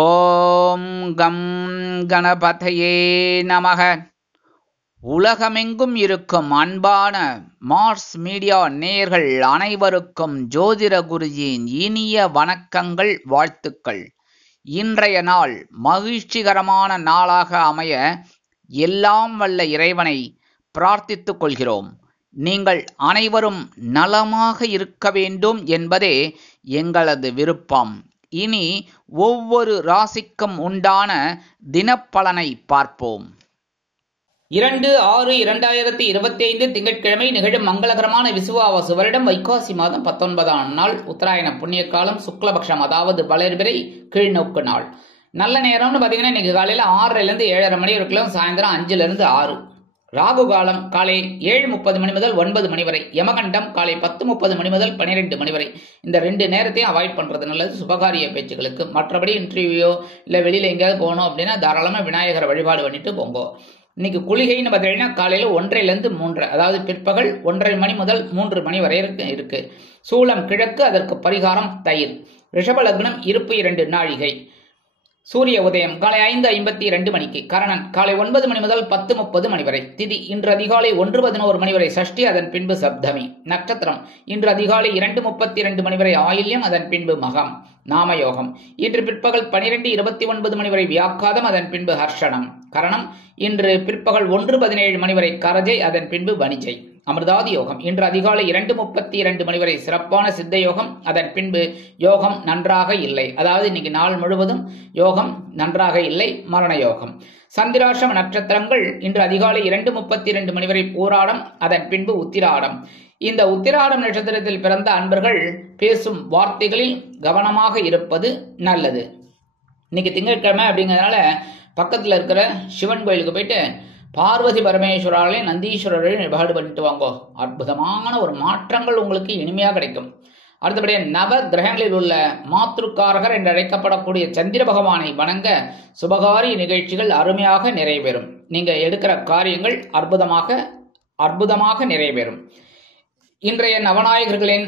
ஓம் come கணபதையே நமக. உலகமெங்கும் இருக்கும் அன்பான மார்ஸ் மீடியா நேயர்கள் அனைவருக்கும் ஜோதிட குருஜியின் இனிய வணக்கங்கள், வாழ்த்துக்கள். இன்றைய நாள் மகிழ்ச்சிகரமான நாளாக அமைய எல்லாம் வல்ல இறைவனை பிரார்த்தித்துக் கொள்கிறோம். நீங்கள் அனைவரும் நலமாக இருக்க வேண்டும் என்பதே எங்களது விருப்பம். இனி ஒவ்வொரு ராசிக்கும் உண்டான தினப்பலனை பார்ப்போம். 2/6/2025 திங்கட்கிழமை நிகழும் மங்களகரமான விசுவாவசு வருடம் வைகாசி மாதம் 19ஆம் நாள், உத்தராயண புண்ணிய காலம், சுக்லபக்ஷம், அதாவது வளர்பிறை கீழ்நோக்கு நாள். நல்ல நேரம்னு பார்த்தீங்கன்னா இன்னைக்கு காலையில் 6லேருந்து 7:30 மணி வரைக்கும், சாயந்தரம் 5லேருந்து 6. ராகு காலம் காலை 7:30 மணி முதல் 9 மணி வரை. யமகண்டம் காலை 10:30 மணி முதல் 12 மணி வரை. இந்த 2 நேரத்தையும் அவாய்ட் பண்ணுறது நல்லது சுபகாரிய பேச்சுகளுக்கு. மற்றபடி இன்டர்வியூ இல்லை வெளியில் எங்கேயாவது போகணும் அப்படின்னா தாராளமாக விநாயகரை வழிபாடு பண்ணிட்டு போங்க. இன்னைக்கு குளிகைன்னு பார்த்தீங்கன்னா காலையில் 1லேருந்து 3, அதாவது பிற்பகல் 1:30 மணி முதல் 3 மணி வரை இருக்கு. சூலம் கிழக்கு, அதற்கு பரிகாரம் தயிர். ரிஷப லக்னம், இருப்பு 2 நாழிகை. சூரிய உதயம் காலை 5:52 மணிக்கு. கரணன் காலை 9 மணி முதல் 10:30 மணி வரை. திதி இன்று அதிகாலை 1:11 மணி வரை சஷ்டி, அதன் பின்பு சப்தமி. நட்சத்திரம் இன்று அதிகாலை 2:32 மணி வரை ஆயில்யம், அதன் பின்பு மகம். நாமயோகம் இன்று பிற்பகல் 12:29 மணி வரை வியாக்காதம், அதன் பின்பு ஹர்ஷனம். கரணம் இன்று பிற்பகல் 1:17 மணி வரை கரஜை, அதன் பின்பு வணிஜை. அமிர்தாதி யோகம் இன்று அதிகாலை 2:32 மணி வரை சிறப்பான சித்த யோகம், அதன் பின்பு யோகம் நன்றாக இல்லை, அதாவது இன்னைக்கு நாள் முழுவதும் யோகம் நன்றாக இல்லை, மரண யோகம். சந்திராஷ்டம நட்சத்திரங்கள் இன்று அதிகாலை 2:32 மணி வரை பூராடம், அதன் பின்பு உத்திராடம். இந்த உத்திராடம் நட்சத்திரத்தில் பிறந்த அன்பர்கள் பேசும் வார்த்தைகளில் கவனமாக இருப்பது நல்லது. இன்னைக்கு திங்கட்கிழமை அப்படிங்கிறதுனால பக்கத்தில் இருக்கிற சிவன் கோயிலுக்கு போயிட்டு பார்வதி பரமேஸ்வராலையும் நந்தீஸ்வரரையும் வழிபாடு பண்ணிட்டு வாங்கோ. அற்புதமான ஒரு மாற்றங்கள் உங்களுக்கு இனிமையாக கிடைக்கும். அடுத்தபடியாக நவ கிரகங்களில் உள்ள மாத்ருக்காரகர் என்று அழைக்கப்படக்கூடிய சந்திர பகவானை வணங்க சுபகாரிய நிகழ்ச்சிகள் அருமையாக நிறைவேறும். நீங்கள் எடுக்கிற காரியங்கள் அற்புதமாக நிறைவேறும். இன்றைய நவநாயகர்களின்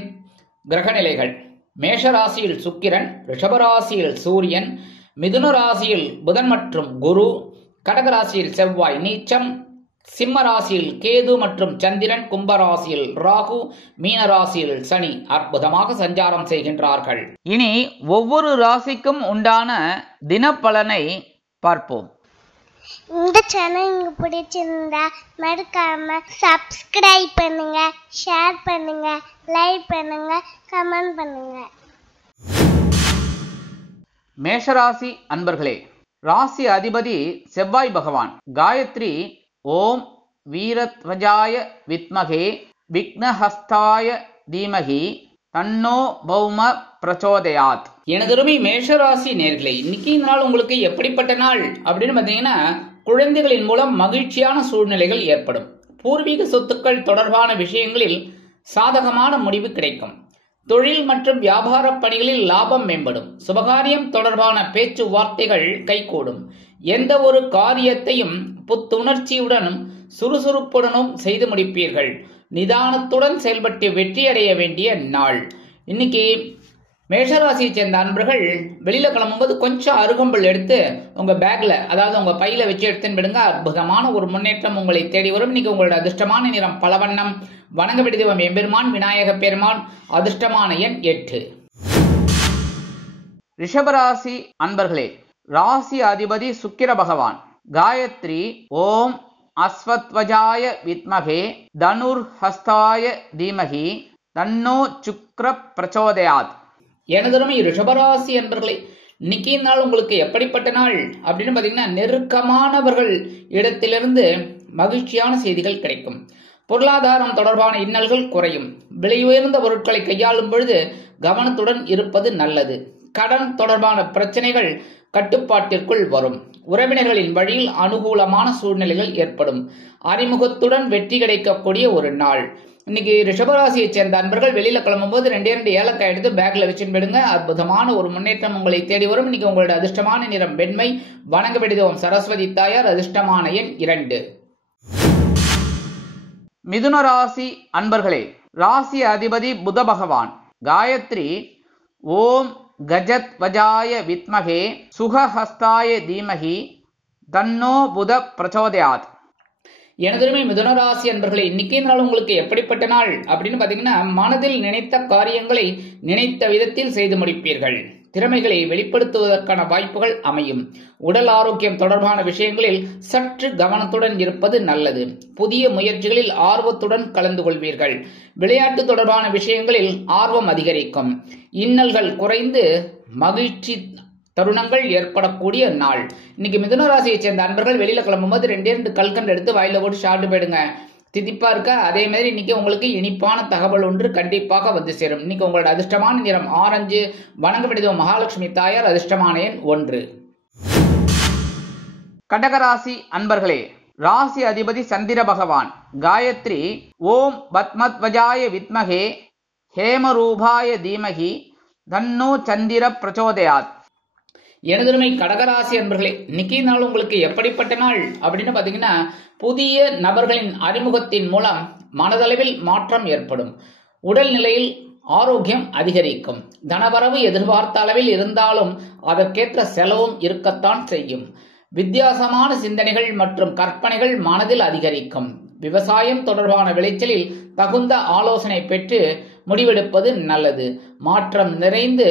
கிரகநிலைகள்: மேஷராசியில் சுக்கிரன், ரிஷபராசியில் சூரியன், மிதுன ராசியில் புதன் மற்றும் குரு, கடகராசியில் செவ்வாய் நீச்சம், சிம்ம ராசியில் கேது மற்றும் சந்திரன், கும்பராசியில் ராகு, மீனராசியில் சனி அற்புதமாக சஞ்சாரம் செய்கின்றார்கள். இனி ஒவ்வொரு ராசிக்கும் உண்டான தினப்பலனை பார்ப்போம். இந்த சேனல் உங்களுக்கு பிடிச்சிருந்தா மறக்காம சப்ஸ்கிரைப் பண்ணுங்க, ஷேர் பண்ணுங்க, லைக் பண்ணுங்க, கமெண்ட் பண்ணுங்க. மேஷராசி அன்பர்களே, ராசி அதிபதி செவ்வாய் பகவான். காயத்ரி ஓம் வீரத்வஜாய வித்மகே விக்னஹஸ்தாய தீமகி தன்னோ பௌம பிரச்சோதயாத். எனதருமை மேஷராசி நேயர்களே, இன்னைக்கு நாள் உங்களுக்கு எப்படிப்பட்ட நாள் அப்படின்னு பார்த்தீங்கன்னா, குழந்தைகளின் மூலம் மகிழ்ச்சியான சூழ்நிலைகள் ஏற்படும். பூர்வீக சொத்துக்கள் தொடர்பான விஷயங்களில் சாதகமான முடிவு கிடைக்கும். தொழில் மற்றும் வியாபார பணிகளில் லாபம் மேம்படும். சுபகாரியம் தொடர்பான பேச்சுவார்த்தைகள் கைகூடும். எந்த ஒரு காரியத்தையும் புத்துணர்ச்சியுடனும் சுறுசுறுப்புடனும் செய்து முடிப்பீர்கள். நிதானத்துடன் செயல்பட்டு வெற்றியடைய வேண்டிய நாள். இன்னைக்கு மேஷராசியை சேர்ந்த அன்பர்கள் வெளியில கிளம்பும்போது கொஞ்சம் அருகம்புல் எடுத்து உங்க பேக்ல, அதாவது உங்க பையில வச்சு எடுத்துன்னு விடுங்க. அற்புதமான ஒரு முன்னேற்றம் உங்களை தேடி வரும். இன்னைக்கு உங்களோட அதிர்ஷ்டமான நிறம் பலவண்ணம். வணங்க தெய்வம் எம்பெருமான் விநாயக பெருமான். அதிர்ஷ்டமான எண் 8. ரிஷபராசி அன்பர்களே, ராசி அதிபதி சுக்கிர பகவான். காயத்ரி ஓம் அஸ்வத்வஜாய வித்மகே தனுர்ஹஸ்தாய தீமகி தன்னோ சுக்ர பிரச்சோதயாத். எனதருமை ரிஷபராசி அன்பர்களே, இன்னைக்கு நாள் உங்களுக்கு எப்படிப்பட்ட நாள் அப்படின்னு பார்த்தீங்கன்னா, நெருக்கமானவர்கள் இடத்திலிருந்து மகிழ்ச்சியான செய்திகள் கிடைக்கும். பொருளாதாரம் தொடர்பான இன்னல்கள் குறையும். விலை உயர்ந்த பொருட்களை கையாளும் பொழுது கவனத்துடன் இருப்பது நல்லது. கடன் தொடர்பான பிரச்சனைகள் கட்டுப்பாட்டிற்குள் வரும். உறவினர்களின் வழியில் அனுகூலமான சூழ்நிலைகள் ஏற்படும். அறிமுகத்துடன் வெற்றி கிடைக்கக்கூடிய ஒரு நாள். இன்னைக்கு ரிஷபராசியை சேர்ந்த அன்பர்கள் வெளியில கிளம்பும்போது 2 ஏலக்காய் எடுத்து பேக்ல வச்சுன்னு விடுங்க. அற்புதமான ஒரு முன்னேற்றம் உங்களை தேடி வரும். இன்னைக்கு உங்களோட அதிர்ஷ்டமான நிறம் வெண்மை. வணங்க தெய்வம் சரஸ்வதி தாயார். அதிர்ஷ்டமான எண் 2. மிதுன ராசி அன்பர்களே, ராசி அதிபதி புத பகவான். காயத்ரி ஓம் கஜத்வஜாய வித்மகே சுகஹஸ்தாய தீமஹி தன்னோ புத பிரச்சோதயாத். எனதுமே மிதுனராசி அன்பர்களே, இன்னைக்கு நாள் உங்களுக்கு எப்படிப்பட்ட நாள் அப்படின்னு பாத்தீங்கன்னா, மனதில் நினைத்த காரியங்களை நினைத்த விதத்தில் செய்து முடிப்பீர்கள். திறமைகளை வெளிப்படுத்துவதற்கான வாய்ப்புகள் அமையும். உடல் ஆரோக்கியம் தொடர்பான விஷயங்களில் சற்று கவனத்துடன் இருப்பது நல்லது. புதிய முயற்சிகளில் ஆர்வத்துடன் கலந்து கொள்வீர்கள். விளையாட்டு தொடர்பான விஷயங்களில் ஆர்வம் அதிகரிக்கும். இன்னல்கள் குறைந்து மகிழ்ச்சி தருணங்கள் ஏற்படக்கூடிய நாள். இன்னைக்கு மிதுன ராசியை சேர்ந்த அன்பர்கள் வெளியில கிளம்பும்போது 2 கல்கண்டு எடுத்து வாயில போட்டு சாப்பிட்டு போயிடுங்க. திதிப்பா இருக்க. அதே மாதிரி இன்னைக்கு உங்களுக்கு இனிப்பான தகவல் ஒன்று கண்டிப்பாக வந்து சேரும். இன்னைக்கு உங்களோட அதிர்ஷ்டமான நிறம் ஆரஞ்சு. வணங்க வேண்டியது மகாலட்சுமி தாயார். அதிர்ஷ்டமான எண் 1. கடகராசி அன்பர்களே, ராசி அதிபதி சந்திர பகவான். காயத்ரி ஓம் பத்மத்வஜாய வித்மகே ஹேமரூபாய தீமகி தன்னோ சந்திர பிரச்சோதயாத். எனதுமை கடகராசி அன்பர்களே, இன்னைக்கு நாள் உங்களுக்கு எப்படிப்பட்ட நாள் அப்படின்னு பாத்தீங்கன்னா, புதிய நபர்களின் அறிமுகத்தின் மூலம் மனதளவில் மாற்றம் ஏற்படும். உடல் நிலையில் ஆரோக்கியம் அதிகரிக்கும். தனவரவு எதிர்பார்த்த அளவில் இருந்தாலும் அதற்கேற்ற செலவும் இருக்கத்தான் செய்யும். வித்தியாசமான சிந்தனைகள் மற்றும் கற்பனைகள் மனதில் அதிகரிக்கும். விவசாயம் தொடர்பான விளைச்சலில் தகுந்த ஆலோசனை பெற்று முடிவெடுப்பது நல்லது. மாற்றம் நிறைந்து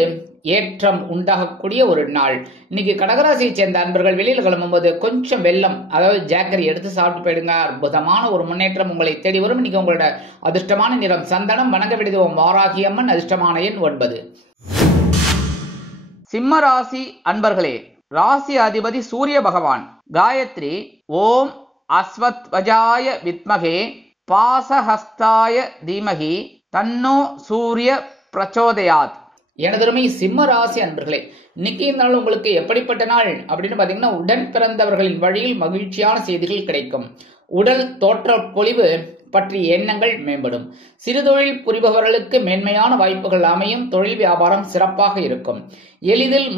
ஏற்றம் உண்டாகக்கூடிய ஒரு நாள். இன்னைக்கு கடகராசியை சேர்ந்த அன்பர்கள் வெளியில் கிளம்பும்போது கொஞ்சம் வெல்லம், அதாவது ஜாக்கரி எடுத்து சாப்பிட்டு போயிடுங்க. அற்புதமான ஒரு முன்னேற்றம் உங்களை தேடி வரும். இன்னைக்கு உங்களோட அதிர்ஷ்டமான நிறம் சந்தனம். வணங்க விடுவோம் வாராகி அம்மன். அதிர்ஷ்டமான எண் 9. சிம்ம ராசி அன்பர்களே, ராசி அதிபதி சூரிய பகவான். காயத்ரி ஓம் அஸ்வத்வஜாய வித்மகே பாசஹஸ்தாய தீமகி தன்னோ சூரிய பிரச்சோதயாத். எனதருமை சிம்ம ராசி அன்பர்களே, இன்னைக்கு நாள் உங்களுக்கு எப்படிப்பட்ட நாள் அப்படின்னு பாத்தீங்கன்னா, உடன் பிறந்தவர்களின் வழியில் மகிழ்ச்சியான செய்திகள் கிடைக்கும். உடல் தோற்ற பொலிவு பற்றிய எண்ணங்கள் மேம்படும். சிறுதொழில் புரிபவர்களுக்கு மேன்மையான வாய்ப்புகள் அமையும். தொழில் வியாபாரம் சிறப்பாக இருக்கும். எளிதில்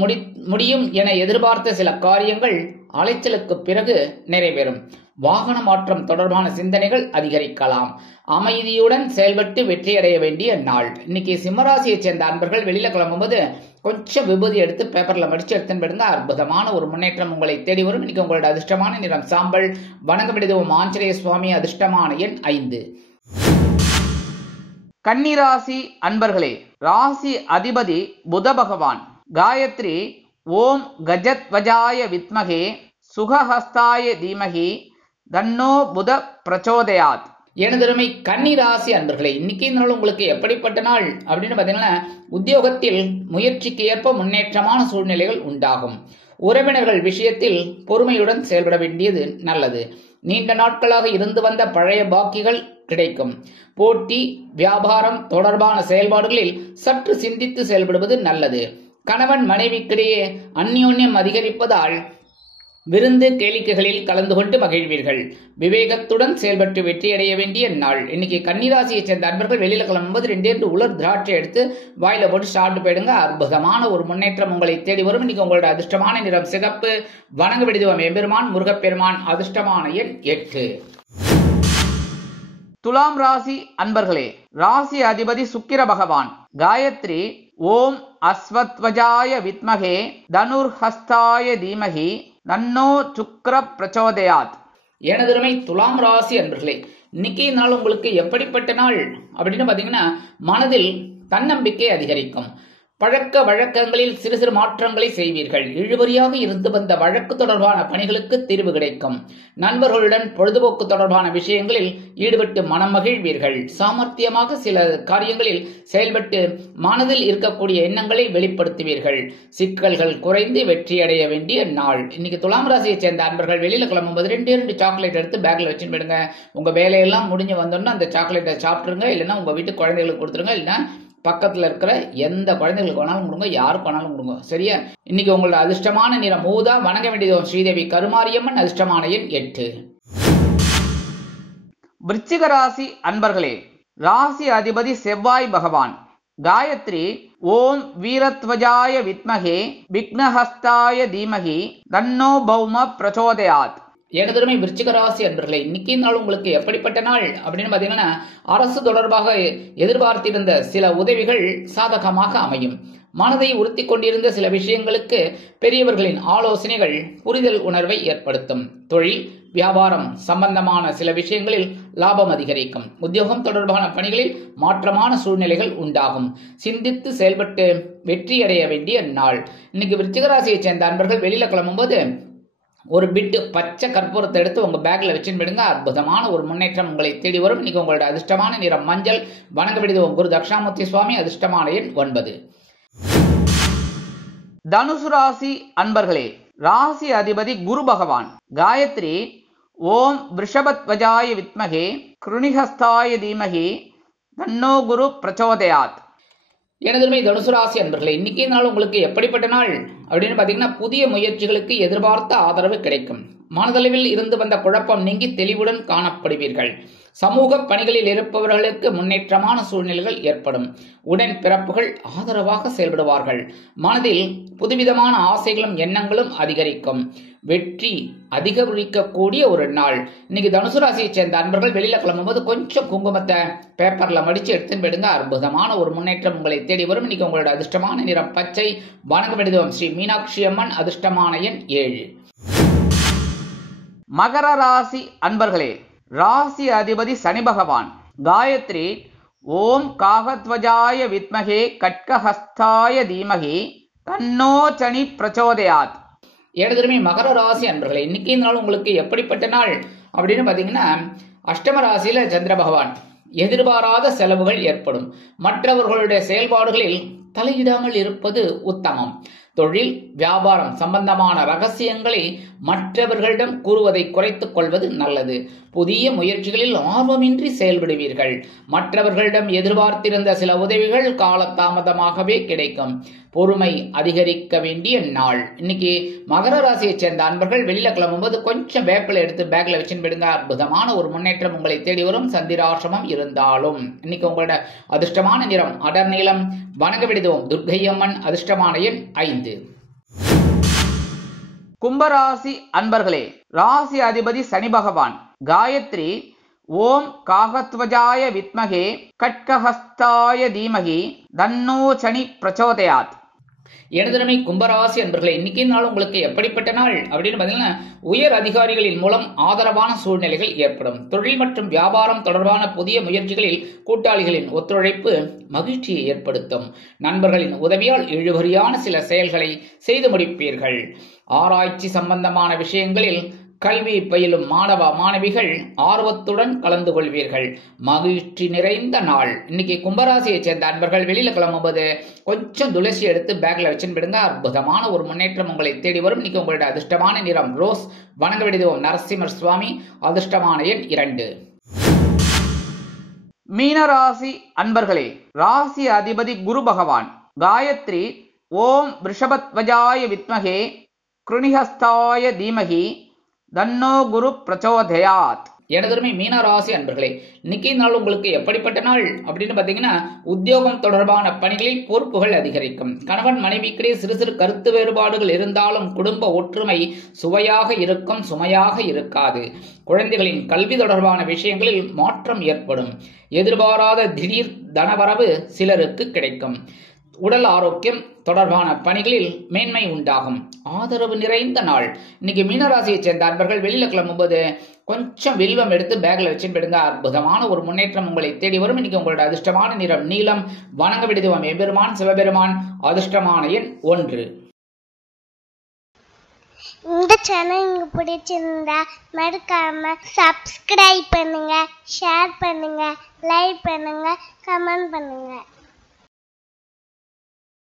முடியும் என எதிர்பார்த்த சில காரியங்கள் அலைச்சலுக்கு பிறகு நிறைவேறும். வாகன மாற்றம் தொடர்பான சிந்தனைகள் அதிகரிக்கலாம். அமைதியுடன் செயல்பட்டு வெற்றியடைய வேண்டிய நாள். இன்னைக்கு சிம்மராசியை சேர்ந்த அன்பர்கள் வெளியில கிளம்பும்போது கொஞ்சம் விபூதி எடுத்து பேப்பர்ல மடிச்சு எடுத்துன்னு போயிடுங்க. அற்புதமான ஒரு முன்னேற்றம் உங்களை தேடி வரும். இன்னைக்கு உங்களோட அதிர்ஷ்டமான நிறம் சாம்பல். வணங்க விடுவோம் ஆஞ்சநேய சுவாமி. அதிர்ஷ்டமான எண் 5. கன்னிராசி அன்பர்களே, ராசி அதிபதி புத பகவான். காயத்ரி ஓம் கஜத்வஜாய வித்மகே சுகஹஸ்தாய தீமகி தன்னோ புத பிரச்சோதயாத். எனதருமை கன்னிராசி அன்பர்களே, இன்னைக்கு நாள் உங்களுக்கு எப்படிப்பட்ட நாள் அப்படின்னு பாத்தீங்கன்னா, உத்தியோகத்தில் முயற்சிக்கு ஏற்ப முன்னேற்றமான சூழ்நிலைகள் உண்டாகும். உறவினர்கள் விஷயத்தில் பொறுமையுடன் செயல்பட வேண்டியது நல்லது. நீண்ட நாட்களாக இருந்து வந்த பழைய பாக்கிகள் கிடைக்கும். போட்டி வியாபாரம் தொடர்பான செயல்பாடுகளில் சற்று சிந்தித்து செயல்படுவது நல்லது. கணவன் மனைவிக்கிடையே அந்யோன்யம் அதிகரிப்பதால் விருந்து கேளிக்கைகளில் கலந்து கொண்டு மகிழ்வீர்கள். விவேகத்துடன் செயல்பட்டு வெற்றியடைய வேண்டிய நாள். இன்னைக்கு கன்னிராசியை சேர்ந்த அன்பர்கள் வெளியில கிளம்பும்போது 2 உலர் திராட்சை எடுத்து வாயில போட்டு சாப்பிட்டு போயிடுங்க. அற்புதமான ஒரு முன்னேற்றம் உங்களை தேடி வரும். இன்னைக்கு உங்களோட அதிர்ஷ்டமான நிறம் சிகப்பு. வணங்க விடுவோம் எம்பெருமான் முருகப்பெருமான். அதிர்ஷ்டமான எண் 8. துலாம் ராசி அன்பர்களே, ராசி அதிபதி சுக்கிர பகவான். காயத்ரி ஓம் அஸ்வத்வஜாய வித்மகே தனுர்ஹஸ்தாய தீமகி தன்னோ சுக்ர பிரச்சோதயாத். எனதருமை துலாம் ராசி அன்பர்களே, இன்னைக்கு நாள் உங்களுக்கு எப்படிப்பட்ட நாள் அப்படின்னு பாத்தீங்கன்னா, மனதில் தன்னம்பிக்கை அதிகரிக்கும். பழக்க வழக்கங்களில் சிறு சிறு மாற்றங்களை செய்வீர்கள். இழுபறியாக இருந்து வந்த வழக்கு தொடர்பான பணிகளுக்கு தீர்வு கிடைக்கும். நண்பர்களுடன் பொழுதுபோக்கு தொடர்பான விஷயங்களில் ஈடுபட்டு மனம் மகிழ்வீர்கள். சாமர்த்தியமாக சில காரியங்களில் செயல்பட்டு மனதில் இருக்கக்கூடிய எண்ணங்களை வெளிப்படுத்துவீர்கள். சிக்கல்கள் குறைந்து வெற்றியடைய வேண்டிய நாள். இன்னைக்கு துலாம் ராசியை சேர்ந்த அன்பர்கள் வெளியில கிளம்பும்போது 2 சாக்லேட் எடுத்து பேக்ல வச்சுட்டு போயிடுங்க. உங்க வேலையெல்லாம் முடிஞ்சு வந்தோன்னா அந்த சாக்லேட்டை சாப்பிட்டுருங்க. இல்லைன்னா உங்க வீட்டு குழந்தைகளுக்கு கொடுத்துருங்க. இல்லைன்னா பக்கத்துல இருக்கிற எந்த குழந்தைகளுக்கு வேணாலும் கொடுங்க, யாருக்கு வேணாலும் கொடுங்க. சரியா? இன்னைக்கு உங்களோட அதிர்ஷ்டமான நிறம் ஊதா. வணங்க வேண்டியது ஸ்ரீதேவி கருமாரியம்மன். அதிர்ஷ்டமான எண் 8. விருச்சிக ராசி அன்பர்களே, ராசி அதிபதி செவ்வாய் பகவான். காயத்ரி ஓம் வீரத்வஜாய வித்மகே விக்னஹஸ்தாய தீமகி தன்னோ பௌம பிரச்சோதயாத். எனதருமை விருச்சிக ராசி அன்பர்களே, இன்னைக்கு நாள் உங்களுக்கு எப்படிப்பட்ட நாள் அப்படின்னு பாத்தீங்கன்னா, அரசு தொடர்பாக எதிர்பார்த்திருந்த சில உதவிகள் சாதகமாக அமையும். மனதை உறுத்தி கொண்டிருந்த சில விஷயங்களுக்கு பெரியவர்களின் ஆலோசனைகள் புரிதல் உணர்வை ஏற்படுத்தும். தொழில் வியாபாரம் சம்பந்தமான சில விஷயங்களில் லாபம் அதிகரிக்கும். உத்தியோகம் தொடர்பான பணிகளில் மாற்றமான சூழ்நிலைகள் உண்டாகும். சிந்தித்து செயல்பட்டு வெற்றியடைய வேண்டிய நாள். இன்னைக்கு விருச்சிக ராசியை சேர்ந்த அன்பர்கள் வெளியில கிளம்பும்போது ஒரு பிட்டு பச்சை கற்பூரத்தை எடுத்து உங்க பேக்ல வச்சுன்னு விடுங்க. அற்புதமான ஒரு முன்னேற்றம் உங்களை தேடி வரும். இன்னைக்கு உங்களோட அதிர்ஷ்டமான நிறம் மஞ்சள். வணங்க வேண்டியது குரு தட்சிணாமூர்த்தி சுவாமி. அதிர்ஷ்டமான எண் 9. தனுசு ராசி அன்பர்களே, ராசி அதிபதி குரு பகவான். காயத்ரி ஓம் விருஷபத்வஜாய வித்மகே கிருணிஹஸ்தாய தீமகி தன்னோ குரு பிரச்சோதயாத். எனதுமே தனுசு ராசி அன்பர்களே, இன்னைக்கு நாள் உங்களுக்கு எப்படிப்பட்ட நாள் அப்படின்னு பாத்தீங்கன்னா, புதிய முயற்சிகளுக்கு எதிர்பார்த்த ஆதரவு கிடைக்கும். மனதளவில் இருந்து வந்த குழப்பம் நீங்கி தெளிவுடன் காணப்படுவீர்கள். சமூக பணிகளில் இருப்பவர்களுக்கு முன்னேற்றமான சூழ்நிலைகள் ஏற்படும். உடன் பிறப்புகள் ஆதரவாக செயல்படுவார்கள். மனதில் புதுவிதமான ஆசைகளும் எண்ணங்களும் அதிகரிக்கும். வெற்றி அதிகரிக்கக்கூடிய ஒரு நாள். இன்னைக்கு தனுசு ராசியை சேர்ந்த அன்பர்கள் வெளியில கிளம்பும்போது கொஞ்சம் குங்குமத்தை பேப்பர்ல மடிச்சு எடுத்துன்னு விடுங்க. அற்புதமான ஒரு முன்னேற்றம் உங்களை தேடி வரும். இன்னைக்கு உங்களோட அதிர்ஷ்டமான நிறம் பச்சை. வணக்கம் வேண்டியது ஸ்ரீ மீனாட்சி அம்மன். அதிர்ஷ்டமான எண் 7. மகர ராசி அன்பர்களே, ராசி அதிபதி சனி பகவான். காயத்ரி ஓம் காகத்வஜாய வித்மகே கட்கஹஸ்தாய தீமகி தன்னோ சனி பிரச்சோதயாத். எனதுமே மகர ராசி அன்பர்களே, இன்னைக்கு நாள் உங்களுக்கு எப்படிப்பட்ட நாள் அப்படின்னு பாத்தீங்கன்னா, அஷ்டம ராசியில சந்திர பகவான். எதிர்பாராத செலவுகள் ஏற்படும். மற்றவர்களுடைய செயல்பாடுகளில் தலையிடாமல் இருப்பது உத்தமம். தொழில் வியாபாரம் சம்பந்தமான ரகசியங்களை மற்றவர்களிடம் கூறுவதை குறைத்துக் கொள்வது நல்லது. புதிய முயற்சிகளில் ஆர்வமின்றி செயல்படுவீர்கள். மற்றவர்களிடம் எதிர்பார்த்திருந்த சில உதவிகள் காலதாமதமாகவே கிடைக்கும். பொறுமை அதிகரிக்க வேண்டிய நாள். இன்னைக்கு மகர ராசியை சேர்ந்த அன்பர்கள் வெளியில கிளம்பும்போது கொஞ்சம் வேப்பிலை எடுத்து பேக்ல வச்சுன்னு விடுங்க. அற்புதமான ஒரு முன்னேற்றம் உங்களை தேடி வரும். சந்திராசிரமம் இருந்தாலும் இன்னைக்கு உங்களோட அதிர்ஷ்டமான நிறம் அடர் நீளம். வணங்க விடுவோம் துர்க்கையம்மன். அதிர்ஷ்டமான எண் 5. கும்பராசி அன்பர்களே, ராசி அதிபதி சனி பகவான். காயத்ரி ஓம் காகத்வஜாய வித்மகே கட்கஹஸ்தாய தீமகி தன்னோ சனி பிரச்சோதயாத். எனதுமை கும்பராசி அன்பர்களே, இன்னைக்கு நாள் உங்களுக்கு எப்படிப்பட்ட நாள் அப்படின்னு பாத்தீங்கன்னா, உயர் அதிகாரிகளின் மூலம் ஆதரவான சூழ்நிலைகள் ஏற்படும். தொழில் மற்றும் வியாபாரம் தொடர்பான புதிய முயற்சிகளில் கூட்டாளிகளின் ஒத்துழைப்பு மகிழ்ச்சியை ஏற்படுத்தும். நண்பர்களின் உதவியால் இழுபறியான சில செயல்களை செய்து முடிப்பீர்கள். ஆராய்ச்சி சம்பந்தமான விஷயங்களில் கல்வி பயிலும் மாணவ மாணவிகள் ஆர்வத்துடன் கலந்து கொள்வீர்கள். மகிழ்ச்சி நிறைந்த நாள். இன்னைக்கு கும்பராசியை சேர்ந்த அன்பர்கள் வெளியில கிளம்பும்போது கொஞ்சம் துளசி எடுத்து பேக்ல வச்சுன்னு விடுங்க. அற்புதமான ஒரு முன்னேற்றம் உங்களை தேடி வரும். இன்னைக்கு உங்களோட அதிர்ஷ்டமான நிறம் ரோஸ். வணங்க வேண்டியது நரசிம்மர் சுவாமி. அதிர்ஷ்டமான எண் 2. மீனராசி அன்பர்களே, ராசி அதிபதி குரு பகவான். காயத்ரி ஓம் விருஷபத்வஜாய வித்மகே கிருணிஹஸ்தாய தீமகி தன்னோ குரு பிரச்சோதயாத். எனதுமே மீனராசி அன்பர்களே, இன்னைக்கு நாள் உங்களுக்கு எப்படிப்பட்ட நாள் அப்படின்னு பாத்தீங்கன்னா, உத்தியோகம் தொடர்பான பணிகளில் பொறுப்புகள் அதிகரிக்கும். கணவன் மனைவிக்கிடையே சிறு சிறு கருத்து வேறுபாடுகள் இருந்தாலும் குடும்ப ஒற்றுமை சுவையாக இருக்கும், சுமையாக இருக்காது. குழந்தைகளின் கல்வி தொடர்பான விஷயங்களில் மாற்றம் ஏற்படும். எதிர்பாராத திடீர் தனவரவு சிலருக்கு கிடைக்கும். உடல் ஆரோக்கியம் தொடர்பான பணிகளில் மேன்மை உண்டாகும். ஆதரவு நிறைந்த நாள். இன்னைக்கு மீனராசியை சேர்ந்த அன்பர்கள் வெளியில கிளம்பும்போது கொஞ்சம் வில்வம் எடுத்து பேக்ல வச்சு விடுங்க. அற்புதமான ஒரு முன்னேற்றம் உங்களை தேடி வரும். இன்னைக்கு உங்களோட அதிர்ஷ்டமான நிறம் நீலம். வணங்க விடுவோம் எம்பெருமான் சிவபெருமான். அதிர்ஷ்டமான எண் 1. இந்த சேனல் உங்களுக்கு பிடிச்சிருந்தா மறக்காம சப்ஸ்கிரைப் பண்ணுங்க, ஷேர் பண்ணுங்க, லைக் பண்ணுங்க, கமெண்ட் பண்ணுங்க.